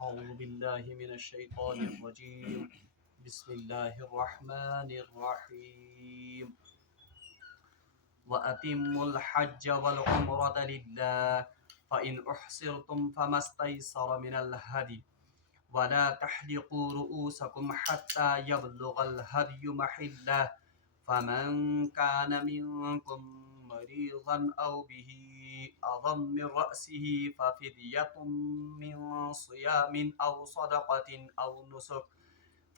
أعوذ بالله من الشيطان الرجيم بسم الله الرحمن الرحيم وأتموا الحج والعمرة لله فإن أحصرتم فما استيسر من الهدي ولا تحلقوا رؤوسكم حتى يبلغ الهدي محله فمن كان منكم مريضا أو به أذى من رأسه ففدية من صيام أو صدقة أو نسك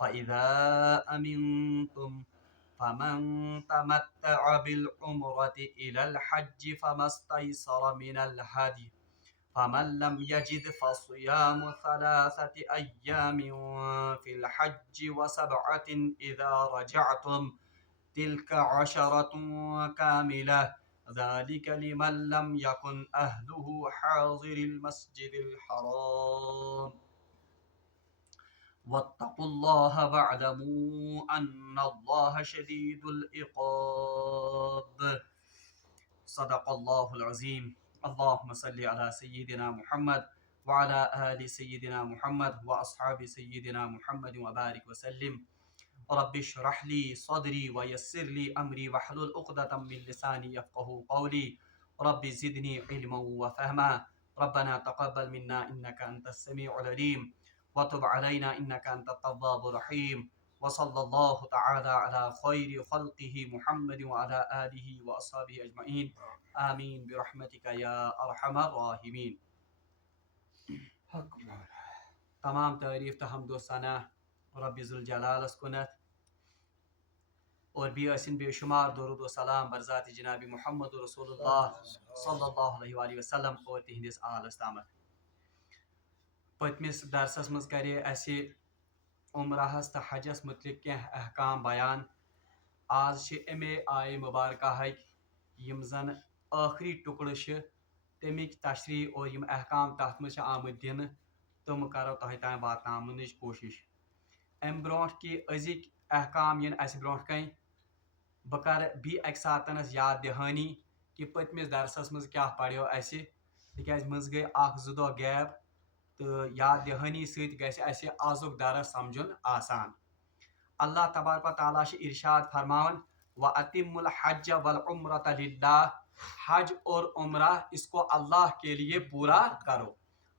فإذا أمنتم فمن تمتع بالعمرة إلى الحج فما استيسر من الهدي فمن لم يجد فصيام 3 أيام في الحج و7 إذا رجعتم تلك 10 كاملة ذلك لمن لم يكن أهله حاضر المسجد الحرام واتقوا الله واعلموا أن الله شديد العقاب صدق الله العظيم اللهم صل على سيدنا محمد وعلى آل سيدنا محمد وأصحاب سيدنا محمد وبارك وسلم رب اشرح لي صدري ويسر لي أمري واحلل عقدة من لساني يفقهوا قولي رب زدني علما وفهما ربنا تقبل منا إنك أنت السميع العليم وتب علينا إنك أنت التواب الرحيم وصلى الله تعالى على خير خلقه محمد وعلى آله وأصحابه أجمعين آمين برحمتك يا أرحم الراحمين. تمام تعریف تو حمد و ثنا رب ذوالجلالس کُنتھ اور بیسن بے شمار درود و سلام برذات جناب محمد رسول اللہ صلی اللہ علیہ وآلہ وسلم اور تہندس آلس تامت. پتمس درسس مز کرے اسہ عمرہس تو حجس متعلق کی احکام بیان. آج امے آئے مبارکہ یم زن آخری ٹکڑ تمیک تشریح اور یم احکام تات مز آمت دن تم کرو تہ تام واتناونچ کوشش. ام برونٹ کی ازک احکام ین اس برونٹ کن بہ کر بی اکہ ساتنس یاد دہانی کہ پتمس درسس مز کیا پڑھو اسہ تکیاز مز گئی اخ زٕ دۄہ گیپ تو یاد دہانی ست گژھِ اسہ آزک درس سمجھن آسان. اللہ تبارک و تعالیٰ ارشاد فرماون وَأَتِمُّ الْحَجَّ وَالْعُمْرَةَ لِلَّهِ حج اور عمرہ اس کو اللہ کے لیے پورا کرو.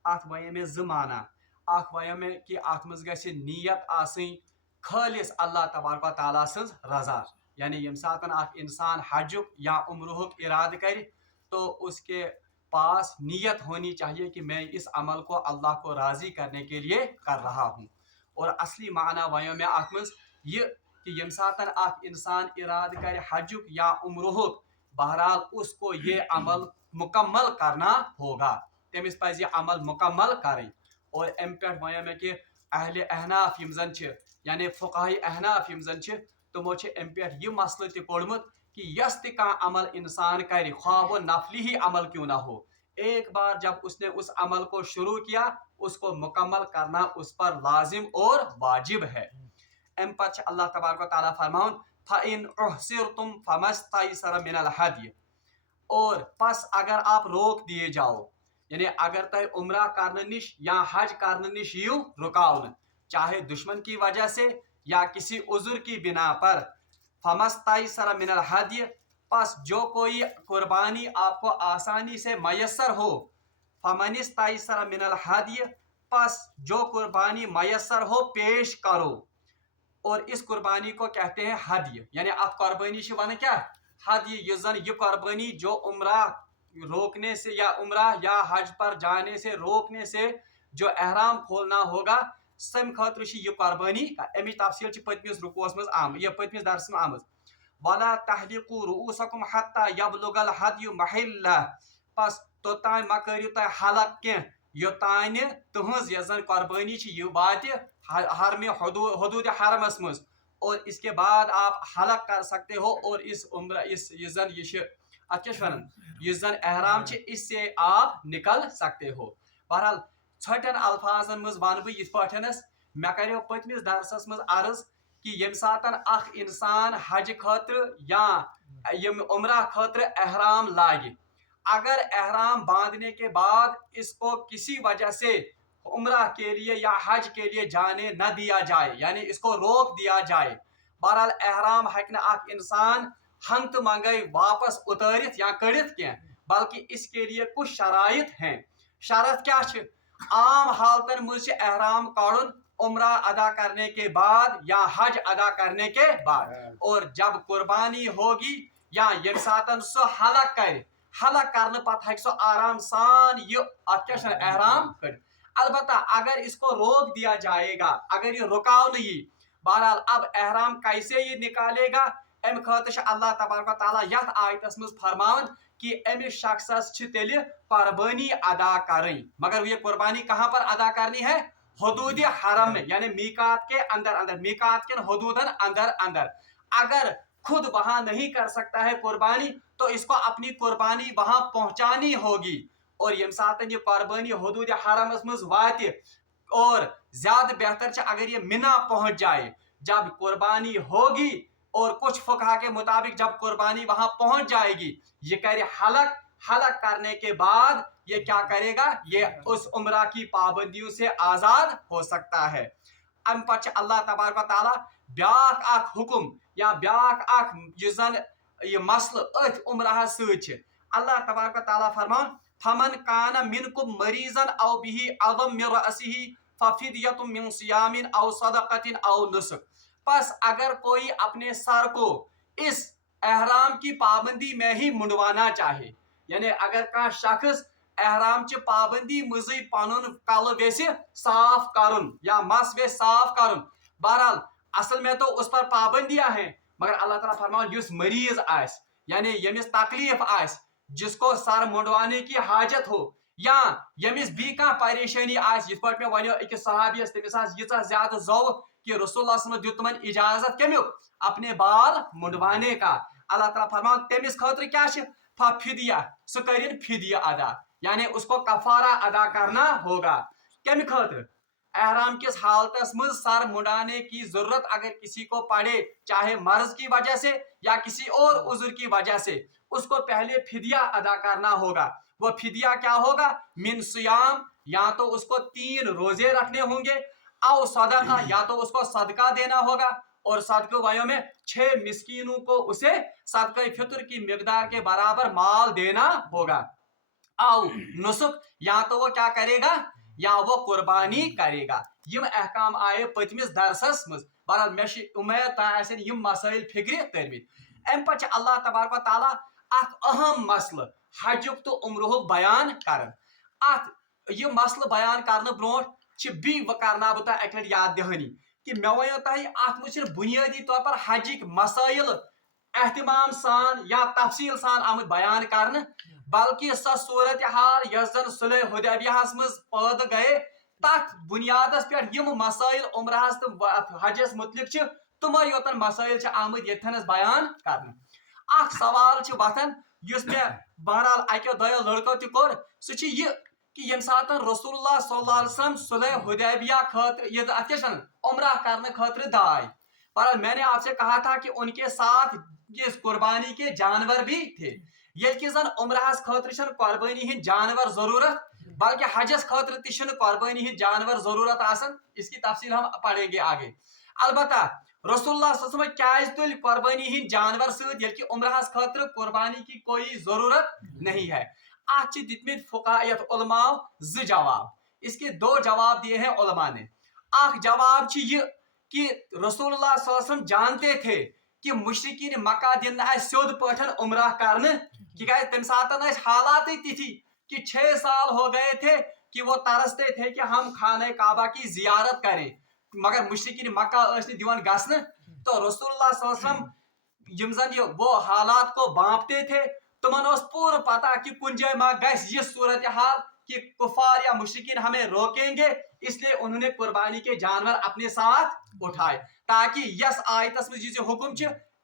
ات ویم میں زٕ معنی. اخ ویم میں کہ ات مز گژھِ نیت آسٕنۍ خالص اللہ تبارک و تعالیٰ سٕنٛز رضا. یعنی یم ساتن اخ انسان حجک یا عمرہک ارادہ کرے تو اس کے پاس نیت ہونی چاہیے کہ میں اس عمل کو اللہ کو راضی کرنے کے لیے کر رہا ہوں. اور اصلی معنی ویم میں ات مز یہ کہ یم ساتن اخ انسان ارادہ کرے حجک یا عمرہک بہرحال اس کو یہ عمل مکمل کرنا ہوگا. تمس پزِ یہ عمل مکمل کریں. اور ام پہ ویم میں کہ اہل احناف یم زن یعنی فقہائی احناف یم زن تمو ام پہ یہ مسئلہ تہ کوڑمت کہ یس تہ کانٛہہ عمل انسان کرے خواہ وہ نفلی ہی عمل کیوں نہ ہو ایک بار جب اس نے اس عمل کو شروع کیا اس کو مکمل کرنا اس پر لازم اور واجب ہے. ام پتہ اللہ تبارک و تعالیٰ فرماؤن فَإِنْ أُحْصِرْتُمْ فَمَا اسْتَيْسَرَ مِنَ الْهَدْيِ اور پس اگر آپ روک دیے جاؤ یعنی اگر تہ عمرہ کرنے نش یا حج کرنے نش یو رکاؤن چاہے دشمن کی وجہ سے یا کسی عذر کی بنا پر فَمَا اسْتَيْسَرَ مِنَ الْهَدْيِ پس جو کوئی قربانی آپ کو آسانی سے میسر ہو فَمَنِ اسْتَيْسَرَ مِنَ الْهَدْيِ پس جو قربانی میسر ہو پیش کرو. اور اس قربانی کو کہتے ہیں ہدیہ یعنی ات قربانی سے ون کیا ہدیہ یہ زن یہ قربانی جو عمرہ روکنے سے یا عمرہ یا حج پر جانے سے روکنے سے جو احرام کھولنا ہوگا سم خاطر یہ قربانی امی تفصیل پتمس رکوس مز یہ پتمس درس میں آمز. وَلَا تَحْلِقُوا رُؤُوسَكُمْ حَتَّى يَبْلُغَ الْهَدْيُ مَحِلَّهُ پس توتان ما کٔرِو تُہۍ حلق کینٛہہ یوتانہِ تُہنٛز یۄس زن قربانی چھ یہ واتہِ حرم حدود حرمس مز اور اس کے بعد آپ حلق کر سکتے ہو اور اس عمرہ اس یہ زن یہ زن احرام چھ اس سے آپ نکل سکتے ہو. بہرحال ژھٹن الفاظن مز ون بہ یت پٲٹھنس مے کریو پتمس درسس مز عرض کہ یم ساتن اخ انسان حج خاطر یا یم عمرہ خاطر احرام لاگہ اگر احرام باندھنے کے بعد اس کو کسی وجہ سے عمرہ کے لیے یا حج کے لیے جانے نہ دیا جائے، یعنی اس کو روک دیا جائے۔ بہرحال احرام ہیکہ اخ انسان ہنگت منگے واپس اتارت یا کڑت کی، بلکہ اس کے لیے کچھ شرائط ہیں۔ شرط کیا چھ؟ عام حالتن مز احرام کڑن عمرہ ادا کرنے کے بعد یا حج ادا کرنے کے بعد، اور جب قربانی ہوگی یا یم ساتن سو حلق کرے، حلق کرنے پتہ ہیکہ سو آرام سان یہ احرام کر۔ البتہ اگر اس کو روک دیا جائے گا، اگر یہ رکاو نہیں، بہرحال اب احرام کیسے یہ نکالے گا؟ ام خاطر اللہ تبارک و تعالیٰ یت آیتس مز فرمان کہ امس شخصس تیل قربانی ادا کریں، مگر یہ قربانی کہاں پر ادا کرنی ہے؟ حدود حرم میں، یعنی میقات کے اندر اندر، میقات کے حدودن اندر اندر۔ اگر خود وہاں نہیں کر سکتا ہے قربانی تو اس کو اپنی قربانی وہاں پہنچانی ہوگی، اور یم ساتن یہ قربانی حدود حرم مز وات، اور زیادہ بہتر چھ اگر یہ منا پہنچ جائے جب قربانی ہوگی، اور کچھ فقہا کے مطابق جب قربانی وہاں پہنچ جائے گی یہ کرے حلق، حلق کرنے کے بعد یہ کیا کرے گا؟ یہ اس عمرہ کی پابندیوں سے آزاد ہو سکتا ہے۔ ام پچ اللہ تبارک و تعالیٰ بیاکھ اخ حکم یا بیاکھ اخ زن یہ مسئلہ ات عمرہ سچ، اللہ تبارک و تعالیٰ فرمان فمن کان منکم مریضا او به عظم من رأسه ففدیۃ من صیام او صدقۃ او نسک۔ پس اگر کوئی اپنے سر کو اس احرام کی پابندی میں ہی منڈوانا چاہے، یعنی اگر کا شخص احرام چہ پابندی مزی پنن کل ویس صاف کرن یا مس ویس صاف کرن، بہرحال اصل میں تو اس پر پابندیاں ہیں، مگر اللہ تعالیٰ فرمان یس مریض آس، یعنی یمس تکلیف آس، جس کو سر منڈوانے کی حاجت ہو، یا یمس بھی کانٛہہ پریشانی آس، یت پٲٹھۍ مےٚ ونیو أکِس صحابیس تٔمِس آس ییٖژاہ زیادٕ زو کہ رسول اللہ صلی اللہ علیہ وسلم دیت تمن اجازت کمیُک؟ اپنے بال منڈوانے کا۔ اللہ تعالیٰ فرمان تمس خاطر کیا چھ؟ فدیہ، سہ کرن فدیہ ادا، یعنی اس کو کفارہ ادا کرنا ہوگا۔ کمی خاطر؟ احرام کس حالتس مز سر منڈانے کی ضرورت اگر کسی کو پڑے، چاہے مرض کی وجہ سے یا کسی اور عذر کی وجہ سے، اس کو پہلے فدیہ ادا کرنا ہوگا۔ وہ فدیہ کیا ہوگا؟ من صیام، یا تو اس کو 3 روزے رکھنے ہوں گے، او صدقہ، یا تو اس کو صدقہ دینا ہوگا، اور صدقہ وایوں میں 6 مسکینوں کو اسے صدقہ فطر کی مقدار کے برابر مال دینا ہوگا، او نسک، یا تو وہ کیا کرے گا؟ یا وہ قربانی کرے گا۔ یم احکام آئے پتمس درسس مز، بہرحال میں امید تہ یم مسائل فکر ترمت۔ ام پتہ اللہ تبارک و تعالیٰ اخ اہم مسئلہ حجک تو عمرہک بیان کرن۔ ات یہ مسئلہ بیان کرنے برونٹ بی کرنا بہ تہ اکہ لٹہ یاد دہانی کہ میں ونو تہ ات مجھ بنیادی طور پر حجک مسائل اہتمام سان یا تفصیل سان آمت بیان کرنے، بلکہ سا صورتحال یس زن صلح حدیبیہ مز پید گئے تت بنیادس پہ یم مسائل عمرہس تو حجس متعلق تمے یوتن مسائل آمت یتھنس بیان کرنے۔ اخ سوال وتھان یس میں بہرحال اکیو دۄیو لڑکو تہ کور، سہ یہ کہ یم سات رسول اللہ صلی اللہ علیہ وسلم صلح حدیبیہ خاطر یہ ات عمرہ کرنے خاطر دائے، پر میں نے آپ سے کہا تھا کہ ان کے ساتھ اس قربانی کے جانور بھی تھے، یل کہ زن عمرہس خاطر قربانی ہند جانور ضرورت، بلکہ حجس خاطر تہ قربانی ہند جانور ضرورت آسن، اس کی تفصیل ہم پڑھیں گے آگے۔ البتہ رسول اللہ صلی اللہ علیہ وسلم کیاز تل قربانی ہند جانور ست یل کہ عمرہس خاطر قربانی کی کوئی ضرورت نہیں ہے۔ ات دتمت فقہیت علماء جواب، اس کے 2 جواب دیے ہیں علماء نے۔ اخ جواب یہ کہ رسول اللہ صلی اللہ علیہ وسلم جانتے تھے کہ مشرقین مکہ دن سیود پٹھن عمرہ کرنے، کہ تم ساتن حالات تھی کہ 6 سال ہو گئے تھے کہ وہ ترستے تھے کہ ہم خانہ کعبہ کی زیارت کریں، مگر مشرقین مکہ دیوان گسن، تو رسول اللہ صلی اللہ علیہ وسلم یم زن وہ حالات کو بانپتے تھے، تمن اس پور پتہ کہ کن جائے ما گس یہ صورتحال کہ کفار یا مشرقین ہمیں روکیں گے، اس لیے انہوں نے قربانی کے جانور اپنے ساتھ اٹھائے تاکہ یس آیتس میں جسے حکم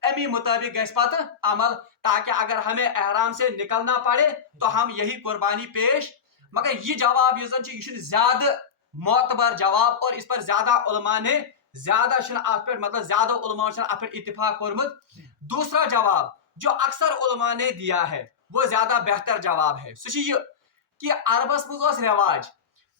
امی مطابق گھس پتہ عمل، تاکہ اگر ہمیں احرام سے نکلنا پڑے تو ہم یہی قربانی پیش۔ مگر یہ جواب یہ زیادہ معتبر جواب، اور اس پر زیادہ علماء نے مطلب زیادہ علماء ات پر اتفاق کورمت۔ دوسرا جواب جو اکثر علماء نے دیا ہے وہ زیادہ بہتر جواب ہے، سہ یہ کہ عربس مز رواج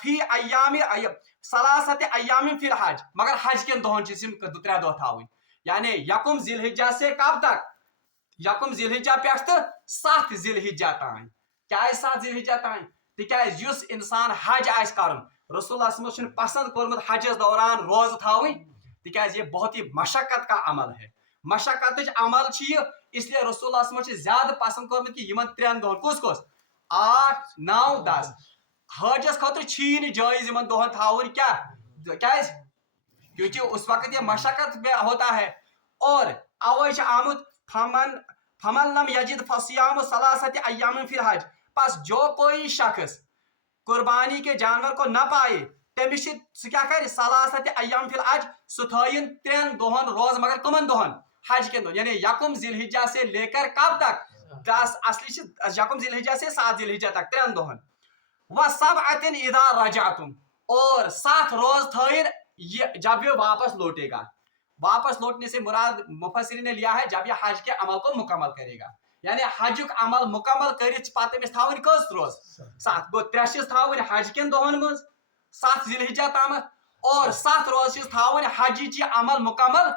فی ایام ثلاثت ایام فی الحج مگر حج کن دہن چھ ترے دہ تھاون یعنی یکم ذی الحجہ سے کب تک یکم ذی الحجہ پہ تو 7 ذی الحجہ تان کیا 7 ذی الحجہ تان تکیاز یس انسان حج آس کرن رسول اللہ صلی اللہ علیہ وسلم پسند کورمت حجس دوران روز تھاون تکیاز یہ بہت ہی مشقت کا عمل ہے مشقت عمل یہ اس لیے رسول اللہ صلی اللہ علیہ وسلم زیادہ پسند کورمت کہ یمن 3 دہن کس 8 9 10 حجس خاطر چھ جائز یمن دہن تھاون کیا کیونکہ اس وقت یہ مشقت میں ہوتا ہے اور اوش آمد فمن لم یجد فصیام ثلاثت ایام فی الحج پس جو کوئی شخص قربانی کے جانور کو نہ پائے تمس کیا کر ثلاثت ایام فی الحج سہ تھائن 3 دہن روز مگر کمن دہن حج کے دہن یعنی یکم ذی الحجہ سے لے کر کب تک 10 اصلی یکم ذی الحجہ سے 7 ذی الحجہ تک 3 دہن وسبعۃ اذا رجعتم اور 7 روز تھائن جب یہ واپس لوٹے گا واپس لوٹنے سے مراد مفسرین نے لیا ہے جب یہ حج کے عمل کو مکمل کرے گا یعنی حجک عمل مکمل کرت پتہ امس تھاون کس روز 7 گو 3 تھاون حج کن دہن مز 7 ذی الحجہ تامت اور 7 روز تھاون حجچ عمل مکمل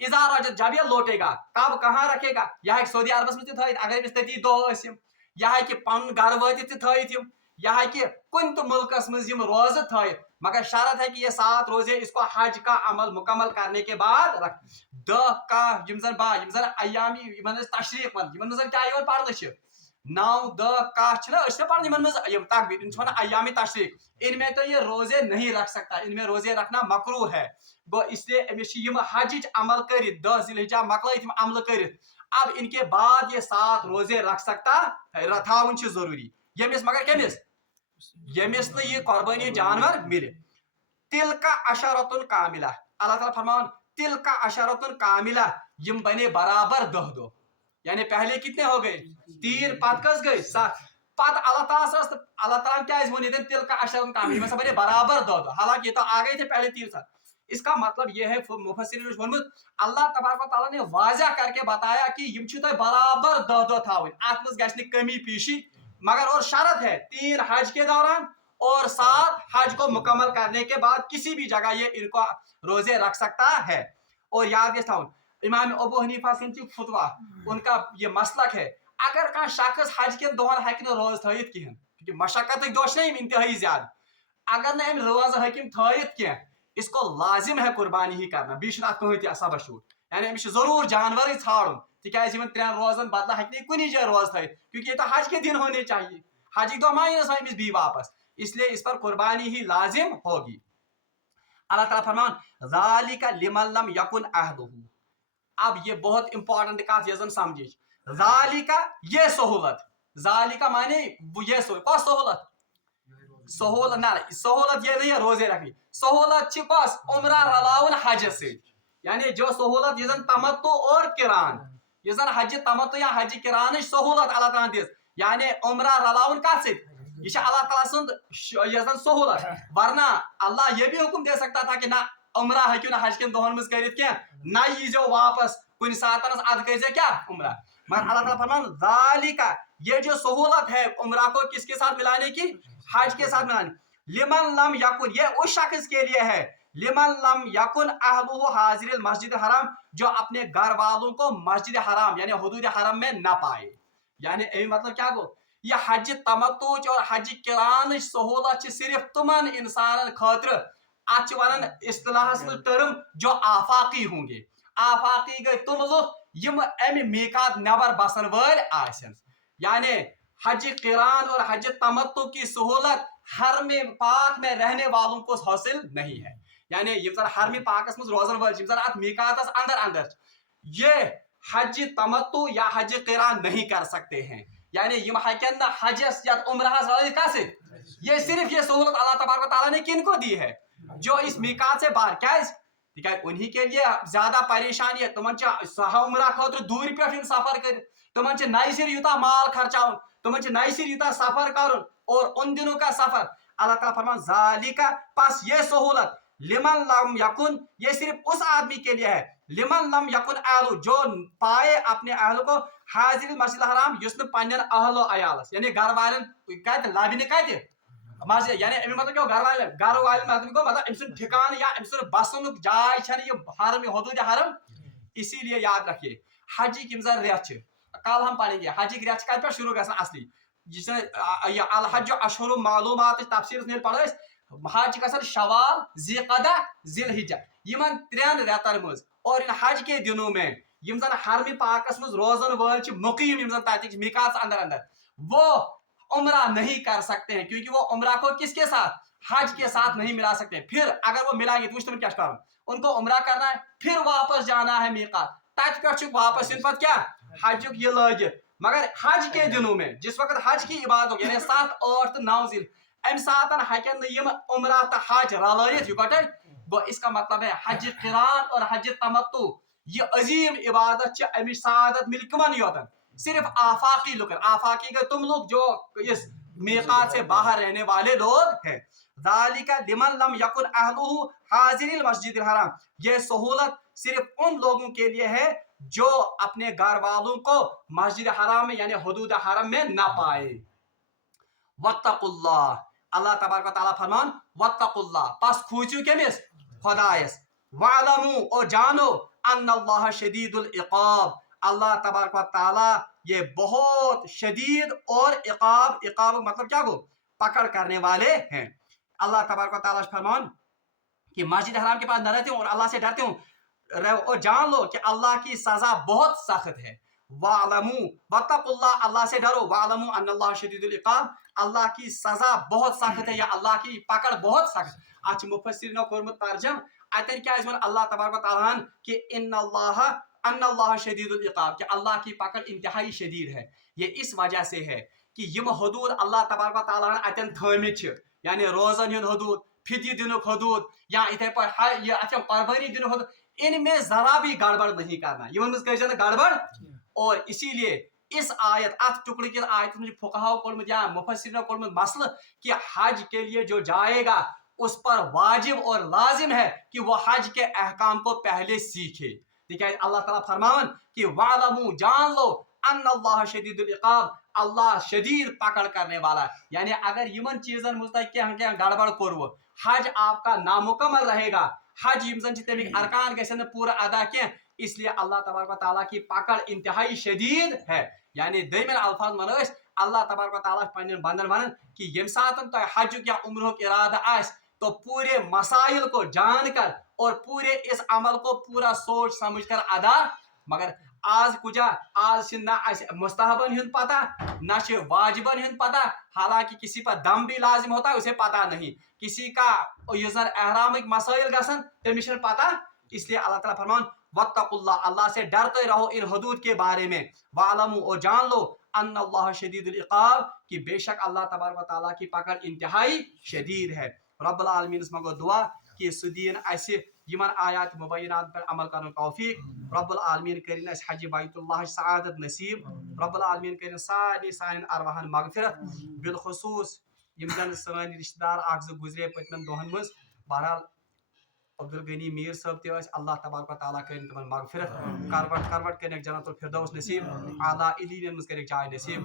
اذا رجعت جب یہ لوٹے گا کب کہاں رکھے گا یہ سعودی عربس میں تھائت اگر امس تتی دہ ٲسِم یہ کہ پن گھر وٲتِتھ تہِ تھٲیِتھ یم یہ کہ کن تو ملکس مز روز تھائت مگر شرط ہے کہ یہ 7 روزے اس کو حج کا عمل مکمل کرنے کے بعد رکھ 10 کاہ یم زن ایامی یمن تشریق ون یمن مز کیا پڑھنے 9 10 کاہ چھ پڑھنے یمن مز تقبیر ان ون ایامی تشریق ان میں تو یہ روزے نہیں رکھ سکتا ان میں روزے رکھنا مکروہ ہے گو اس لیے امس حجچ عمل کرت 10 ذی الحجہ مکلائت عمل کرت اب ان کے بعد یہ 7 روزے رکھ سکتا تھاون ضروری یمس مگر کمس یمس نہ یہ قربانی جانور ملے تلک عشرۃ کاملہ اللہ تعالیٰ فرمان تلک عشرۃ کاملہ یم بنے برابر 10 دہ یعنی پہلے کتنے ہو گئے 3 پت کس گئے 7 پت اللہ تعالیٰ کیا ون تلک عشرۃ کاملہ میں بنے برابر 10 دہ حالانکہ یہ تو آ گئے تھے پہلے 3 7 اس کا مطلب یہ ہے مفسرین نے ونمت اللہ تبارک و تعالیٰ نے واضح کر کے بتایا کہ یم چھ تہ برابر 10 دہ تھاون ات مز گژھِ نہٕ کمی پیشی مگر اور شرط ہے 3 حج کے دوران اور 7 حج کو مکمل کرنے کے بعد کسی بھی جگہ یہ ان کو روزے رکھ سکتا ہے اور یاد گژھِ تھاون امام ابو حنیفہ سن فتوا ان کا یہ مسلک ہے اگر کان شخص حج کن دہن ہیکہ روز تھائت کہین کیونکہ مشقت دہ چھ انتہائی زیادہ اگر نہ روز ہیکم تھائت کی اس کو لازم ہے قربانی ہی کرنا بیچ ات کہیں سبا شوٹ یعنی امس ضرور جانور ژھانڈن تکیاز 3 روزن بدلہ ہیکہ کن جائے روز تھائت کیونکہ یہ تو حج کے دن ہونے چاہیے حج دہ مانے امس بھی واپس اس لیے اس پر قربانی ہی لازم ہوگی اللہ تعالیٰ فرمان ذالک لمن لم یکن اہلہ اب یہ بہت امپورٹنٹ بات یہ زن سمجھ ذالک یہ سہولت ذالک مانے یہ سہولت سہولت نہ سہولت یہ نہیں ہے روزے رکھنی سہولت کس عمرہ رلاون حج سے یعنی جو سہولت یہ زن تمتع اور قران یہ زن حج تمتع یا حج قران سہولت اللہ تعالیٰ دس یعنی عمرہ رلاون کت سے یہ اللہ تعالیٰ سند یہ زن سہولت ورنہ اللہ یہ بھی حکم دے سکتا تھا کہ نہ عمرہ ہیکو نہ حج کن دہن مز کرت کی نہ یہ واپس کن سات اد کر کیا عمرہ مگر اللہ تعالیٰ فرمان ذالک یہ جو سہولت ہے عمرہ کو کس کے ساتھ ملانے کی حج کے ساتھ ملانے لمن لم یکن یہ اس شخص کے لیے ہے لمن لم یکن اہلہ حاضر المسجد الحرام جو اپنے گھر والوں کو مسجد حرام یعنی حدود حرم میں نہ پائے یعنی اے مطلب کیا گو یہ حج تمتع اور حج قران سہولت صرف تمن انسان خاطر ات ونان اصطلاح ٹرم جو آفاقی ہوں گے آفاقی گئی تم لوگ یم ام میقات نبر بسن ول آسن یعنی حج قران اور حج تمتع کی سہولت حرم پاک میں رہنے والوں کو حاصل نہیں ہے یعنی یم زن حرم پاکس مز روزن ول یم زن ات میقاتس اندر یہ حج تمتع یا حج قران نہیں کر سکتے ہیں یعنی یم ہیکن نہ حجس یا عمرہس کس یہ صرف یہ سہولت اللہ تبارک و تعالیٰ نے کن کو دی ہے جو اس میقات سے باہر کیا انہی کے لیے زیادہ پریشانی ہے تمن عمرہ خاطر دور پہ سفر کر تمن نئی سر یوتہ مال خرچاؤن تمن نئی سر یوتہ سفر کرن اور ان دنوں کا سفر اللہ تعالیٰ فرمان ذالک پس یہ سہولت لمن لم یکن یہ صرف اس آدمی کے لیے ہے لمن لم یکن اہل جو پائے اپنے اہل کو حاضر مسجد الحرام یس پنن اہل و عیالس یعنی گھر والن کت لبنہ کت مسجد یعنی امی مطلب کیا گھر والے مطلب گو مطلب ام سن ٹھکان یا ام سن بسن جائے چھن یہ حرم حدود حرم. اسی لیے یاد رکھیے حجک یم زن ریت کل ہم پڑھیں گے حجک ریت کت پہ شروع گژھان اصلی یہ الحج اشہر معلومات تفصیل نیل پڑھ حج گژھان شوال ذی قدہ ذی الحجہ یمن ترین ریتن مز. اور ان حج کے دنوں میں یم زن حرم پاکس مز روزن ول مقیم یم زن تاتک میقات اندر اندر وہ عمرہ نہیں کر سکتے ہیں کیونکہ وہ عمرہ کو کس کے ساتھ حج کے ساتھ نہیں ملا سکتے. پھر اگر وہ ملائیں گے تو تم کیا کریں ان کو عمرہ کرنا ہے پھر واپس جانا ہے میقات تت پہ واپس ان پتہ کیا حج یہ لگت. مگر حج کے دنوں میں جس وقت حج کی عبادت یعنی 7 8 9 ذی ام ساتن ہکن یم عمرہ تو حج رلائت یکٹے گو. اس کا مطلب ہے حج قران اور حج تمتع یہ عظیم عبادت امچ سعادت مل کمن یوتن صرف آفاقی لکن. آفاقی کے تم لوگ جو اس میقات سے باہر رہنے والے لوگ ہیں. ذالک لمن لم یکن اہلہ حاضر المسجد الحرام یہ سہولت صرف ان لوگوں کے لیے ہے جو اپنے گھر والوں کو مسجد حرام میں یعنی حدود حرم میں نہ پائے. واتقوا اللہ اللہ تبارک و تعالیٰ فرمان واتقوا اللہ پس کھوچو کمس خدایس. وعلموا اور جانو ان اللہ شدید العقاب اللہ تبارک و تعالیٰ یہ بہت شدید اور عقاب مطلب کیا گو پکڑ کرنے والے ہیں. اللہ تبارک و تعالیٰ فرمان کہ مسجد حرام کے پاس نہ رہتے ہوں اور اللہ سے ڈرتے ہوں اور جان لو کہ اللہ کی سزا بہت سخت ہے. وَعْلَمُوا وَاتَّقُوا اللَّهَ اللہ سے ڈرو. وَعْلَمُوا أَنَّ اللَّهَ شَدِيدُ الْعِقَابِ اللہ کی سزا بہت سخت ہے یا اللہ کی پکڑ بہت سخت. اچھ مفسرین کورمت ترجم اتن کیا اس اللہ تبارک و تعالیٰ کہ ان اللہ شدید العقاب کہ اللہ کی پکڑ انتہائی شدید ہے. یہ اس وجہ سے ہے کہ یم حدود اللہ تبارک و تعالیٰ اتن تھمت یعنی روزن ہند حدود فدی دنک حدود یا اتھے پہ قربانی دنک حدود ان میں ذرا بھی گڑبڑ نہیں کرنا یہ مز گڑبڑ. اور اسی لیے اس آیت ات ٹکڑ کی آیت میں فقہاؤ کورمت یا مفسرین کورمت مسئلہ کہ حج کے لیے جو جائے گا اس پر واجب اور لازم ہے کہ وہ حج کے احکام کو پہلے سیکھے. تکیاز اللہ تعالیٰ فرماون کہ وعلموا جان لو ان اللہ شدید العقاب اللہ شدید پکڑ کرنے والا. یعنی اگر یمن چیزن مجھ کیا گڑبڑ کورو حج آپ کا نامکمل رہے گا. حج یم زن تمیک ارکان گژھن پورا ادا کیا اس لیے اللہ تبارک و تعالیٰ کی پکڑ انتہائی شدید ہے. یعنی دمن الفاظ من اللہ تبارک و تعالیٰ پنن بندن ون کہ یم ساتن تہ حج یا عمرہ ارادہ آس تو پورے مسائل کو جان کر اور پورے اس عمل کو پورا سوچ سمجھ کر ادا. مگر آج کجا آج نہ مستحبن ہند پتہ نہ واجبن ہند پتہ. حالانکہ کسی پر دم بھی لازم ہوتا ہے اسے پتہ نہیں. کسی کا یوزر احرامک مسائل گسن تمس پتہ. اس لیے اللہ تعالیٰ فرمان واتقوا اللہ اللہ سے ڈرتے رہو ان حدود کے بارے میں. وعلموا اور جان لو ان اللہ شدید العقاب کہ بے شک اللہ تبارک و تعالیٰ کی پکڑ انتہائی شدید ہے. رب العالمین اس مگو دعا کہ سدین اس یمن آیات مبینات پر عمل کرنے توفیق. رب العالمین کرن اس حج بیت اللہ سعادت نصیب. رب العالمین کرن سان ارواحن مغفرت بالخصوص یم زن سان رشتہ دار اخ گزرے پتمن دہن مز. بہرحال عبدالغنی میر صاحب تہ اللہ تبارک و تعالیٰ کرن تمن مغفرت کروٹ کرن جنت الفردوس نصیب اعلیٰ علیین مز کرن جائے نصیب.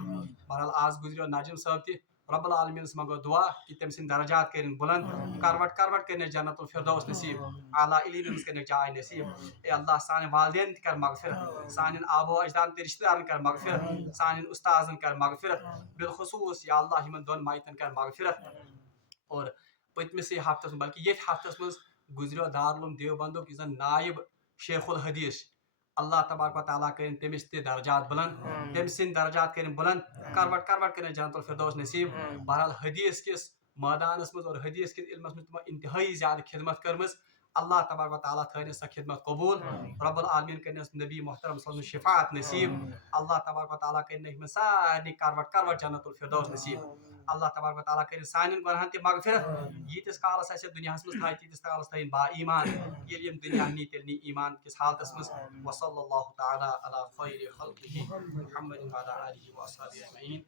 بہرحال آج گزریو ناجم صاحب تہ رب العالمین منگو دعا کہ تم سن درجات کرن بلند کروٹ کرن جنت الفردوس نصیب اعلیٰ علیین مز کرن جائے نصیب. اے اللہ سان والدین تہ کر مغفرت سان آبو اجداد تہ رشتہ دارن کر مغفرت سان استاذن کر مغفرت بالخصوص یا اللہ یمن دون مائتن کر مغفرت. اور پتمس ہفتس بلکہ یہ ہفتس مز گزریو دارالعلوم دیوبندک زن نائب شیخ الحدیث اللہ تبارک و تعالیٰ کرن تمس تہ درجات بلند تم سن درجات کرن بلند کروٹ کرن جنت الفردوس نصیب. بہرحال حدیث کس میدانس مز اور حدیث کس علمس مز تمو انتہائی زیادہ خدمت کرمز. اللہ تبارک و تعالیٰ تھنس سا خدمت قبول. رب العالمین کرنس نبی محترم صلی اللہ علیہ وسلم شفاعت نصیب. اللہ تبارک و تعالیٰ کرن سارے کروٹ جنت الفردوس نصیب. اللہ تبارک و تعالیٰ کرن سان گناہن تہ مغفرت. یتس کالس اس دنیا مز تھا تیتس کالس تھین با ایمان یل یم دنیا نی تیل نی ایمان کس حالتس مز. وصلی اللہ تعالیٰ علی خیر خلقہ محمد وعلی آلہ وصحبہ اجمعین.